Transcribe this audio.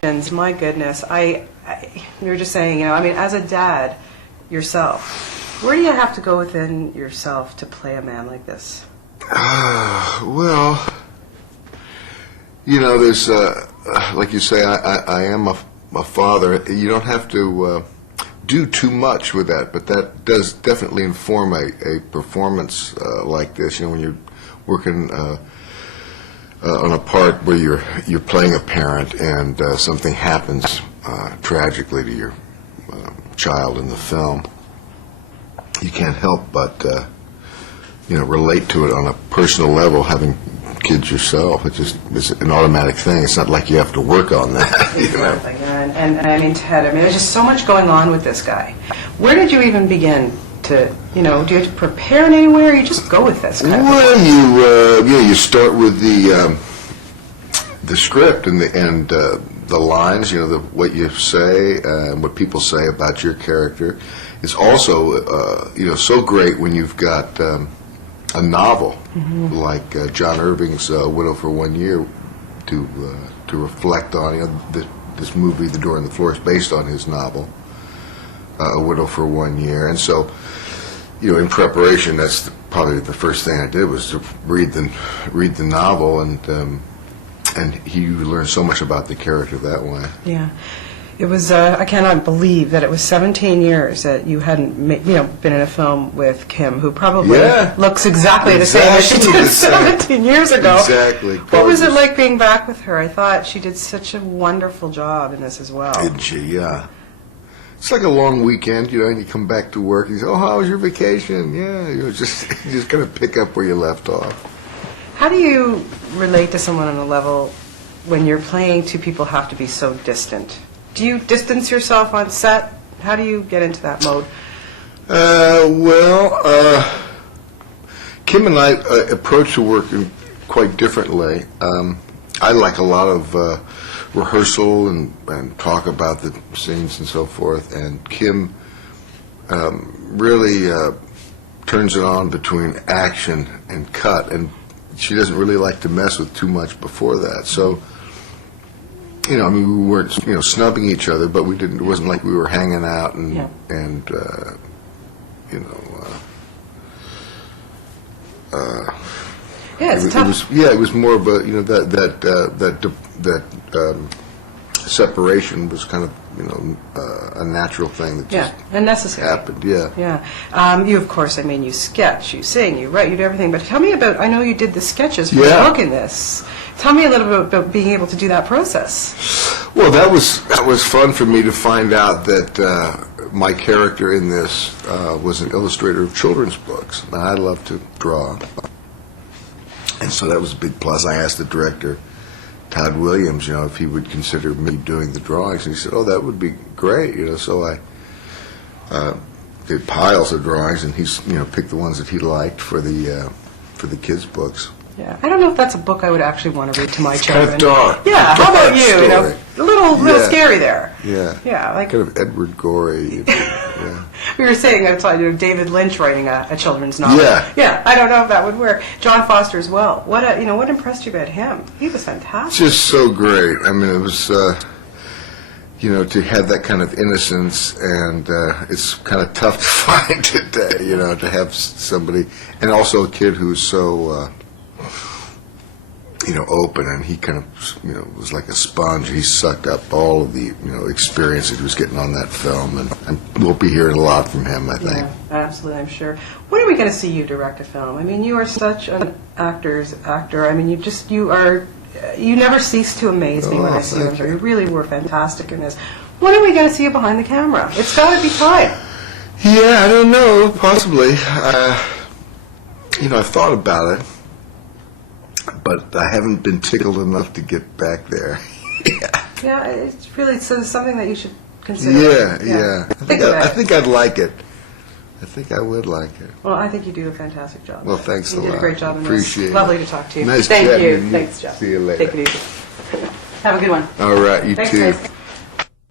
Congratulations, my goodness. You were just saying, I mean, as a dad yourself, where do you have to go within yourself to play a man like this? Well, there's, like you say, I am a father. You don't have to do too much with that, but that does definitely inform a performance like this. When you're working on a part where you're playing a parent and something happens tragically to your child in the film, you can't help but relate to it on a personal level. Having kids yourself, it's an automatic thing. It's not like you have to work on that. Exactly. And I mean, Ted, there's just so much going on with this guy. Where did you even begin to, do you have to prepare in any way, or you just go with this kind of Well, you start with the script and the lines, what you say and what people say about your character. It's also, so great when you've got a novel like John Irving's Widow for 1 Year to reflect on. This movie, The Door on the Floor, is based on his novel, A Widow for 1 Year. And so, in preparation, that's probably the first thing I did was to read the novel, and you learn so much about the character that way. Yeah. It was, I cannot believe that it was 17 years that you hadn't been in a film with Kim, who probably looks exactly the same as she did 17 years ago. Exactly. What was it like being back with her? I thought she did such a wonderful job in this as well. Didn't she? Yeah. It's like a long weekend, and you come back to work and you say, "Oh, how was your vacation?" Yeah, you just kind of pick up where you left off. How do you relate to someone on a level when you're playing two people who have to be so distant? Do you distance yourself on set? How do you get into that mode? Kim and I approach the work quite differently. I like a lot of rehearsal and talk about the scenes and so forth, and Kim really turns it on between action and cut, and she doesn't really like to mess with too much before that. So, we weren't, snubbing each other, but we didn't. It wasn't like we were hanging out it's tough. It was more of a, that separation was kind of, a natural thing that just and necessary. happened. Yeah. Yeah. You, of course, you sketch, you sing, you write, you do everything. But tell me about, I know you did the sketches for the book in this. Tell me a little bit about being able to do that process. Well, that was fun for me to find out that my character in this was an illustrator of children's books, and I love to draw. And so that was a big plus. I asked the director, Todd Williams, if he would consider me doing the drawings, and he said, "Oh, that would be great." So I did piles of drawings, and he's picked the ones that he liked for the kids' books. Yeah, I don't know if that's a book I would actually want to read to my children. Kind of dark. Yeah, how about you? Story. A little scary there. Yeah. Yeah, like kind of Edward Gorey. Yeah. We were saying, I thought, David Lynch writing a children's novel. Yeah. Yeah, I don't know if that would work. John Foster as well. What what impressed you about him? He was fantastic. Just so great. I mean, it was to have that kind of innocence, and it's kind of tough to find today. To have somebody, and also a kid who's so. Open, and he kind of, was like a sponge. He sucked up all of the, experience that he was getting on that film, and we'll be hearing a lot from him, I think. Yeah, absolutely, I'm sure. When are we going to see you direct a film? I mean, you are such an actor. I mean, you never cease to amaze me when I see you. You really were fantastic in this. When are we going to see you behind the camera? It's got to be time. Yeah, I don't know, possibly. I've thought about it, but I haven't been tickled enough to get back there. Yeah, it's really something that you should consider. Yeah. I think I'd like it. I think I would like it. Well, I think you do a fantastic job. Well, thanks a lot. You did a great job in this. Appreciate it. Lovely to talk to you. Nice Thank chatting you. with you. Thanks, Jeff. See you later. Take it easy. Have a good one. All right, you Thanks, too. guys.